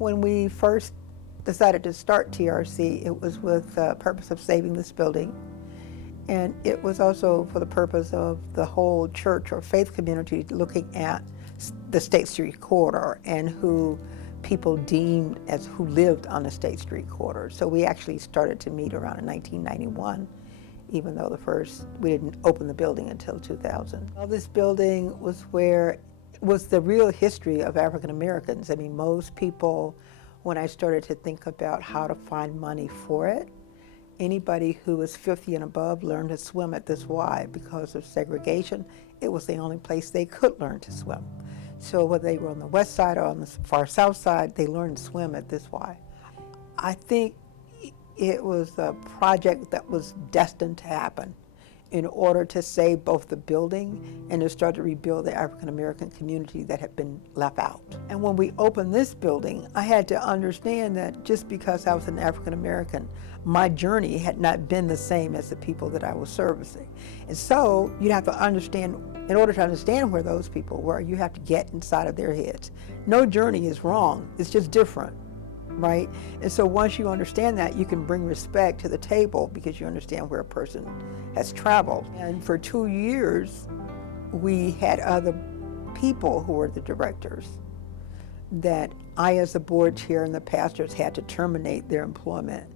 When we first decided to start TRC, it was with the purpose of saving this building. And it was also for the purpose of the whole church or faith community looking at the State Street corridor and who people deemed as who lived on the State Street corridor. So we actually started to meet around in 1991, even though we didn't open the building until 2000. Well, this building was the real history of African Americans. I mean, most people, when I started to think about how to find money for it, anybody who was 50 and above learned to swim at this Y. Because of segregation, it was the only place they could learn to swim. So whether they were on the west side or on the far south side, they learned to swim at this Y. I think it was a project that was destined to happen in order to save both the building and to start to rebuild the African American community that had been left out. And when we opened this building, I had to understand that just because I was an African American, my journey had not been the same as the people that I was servicing. And so you'd have to understand, in order to understand where those people were, you have to get inside of their heads. No journey is wrong, it's just different, right? And so once you understand that, you can bring respect to the table because you understand where a person has traveled. And for 2 years, we had other people who were the directors that I, as the board chair, and the pastors had to terminate their employment,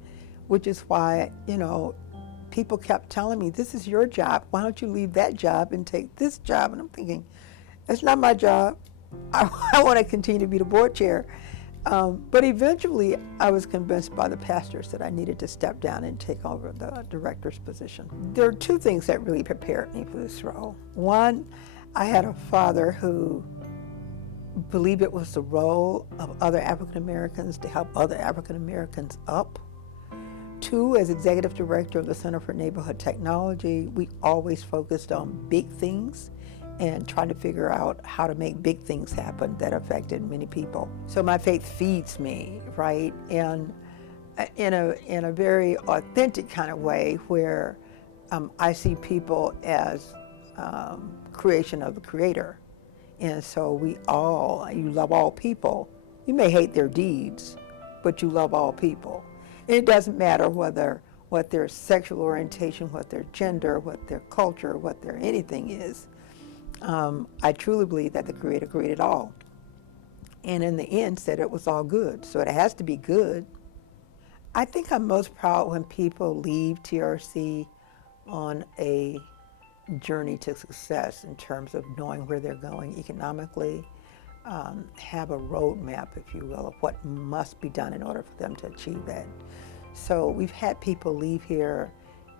which is why, people kept telling me, this is your job. Why don't you leave that job and take this job? And I'm thinking, that's not my job. I want to continue to be the board chair. But eventually, I was convinced by the pastors that I needed to step down and take over the director's position. There are two things that really prepared me for this role. One, I had a father who believed it was the role of other African Americans to help other African Americans up. Two, as executive director of the Center for Neighborhood Technology, we always focused on big things and trying to figure out how to make big things happen that affected many people. So my faith feeds me, right? And in a very authentic kind of way where I see people as creation of the Creator. And so you love all people. You may hate their deeds, but you love all people. And it doesn't matter what their sexual orientation, what their gender, what their culture, what their anything is. I truly believe that the Creator created all. And in the end said it was all good. So it has to be good. I think I'm most proud when people leave TRC on a journey to success in terms of knowing where they're going economically, have a roadmap, if you will, of what must be done in order for them to achieve that. So we've had people leave here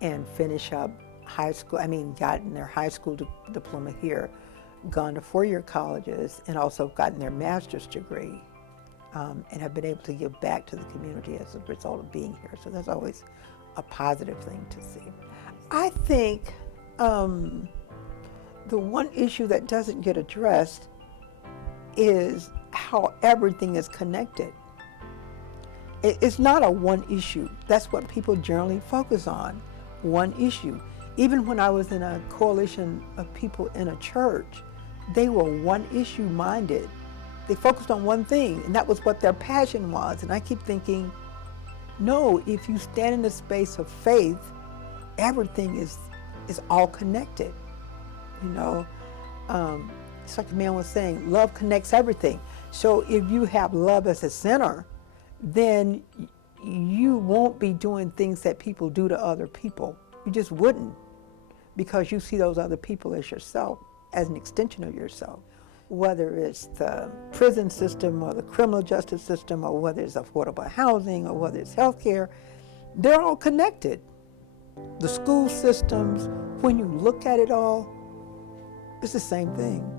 and finish up high school, gotten their high school diploma here, gone to four-year colleges, and also gotten their master's degree, and have been able to give back to the community as a result of being here. So that's always a positive thing to see. I think the one issue that doesn't get addressed is how everything is connected. It's not a one issue. That's what people generally focus on, one issue. Even when I was in a coalition of people in a church, they were one issue minded. They focused on one thing, and that was what their passion was. And I keep thinking, no, if you stand in the space of faith, everything is all connected. It's like the man was saying, love connects everything. So if you have love as a center, then you won't be doing things that people do to other people. You just wouldn't, because you see those other people as yourself, as an extension of yourself. Whether it's the prison system or the criminal justice system, or whether it's affordable housing, or whether it's healthcare, they're all connected. The school systems, when you look at it all, it's the same thing.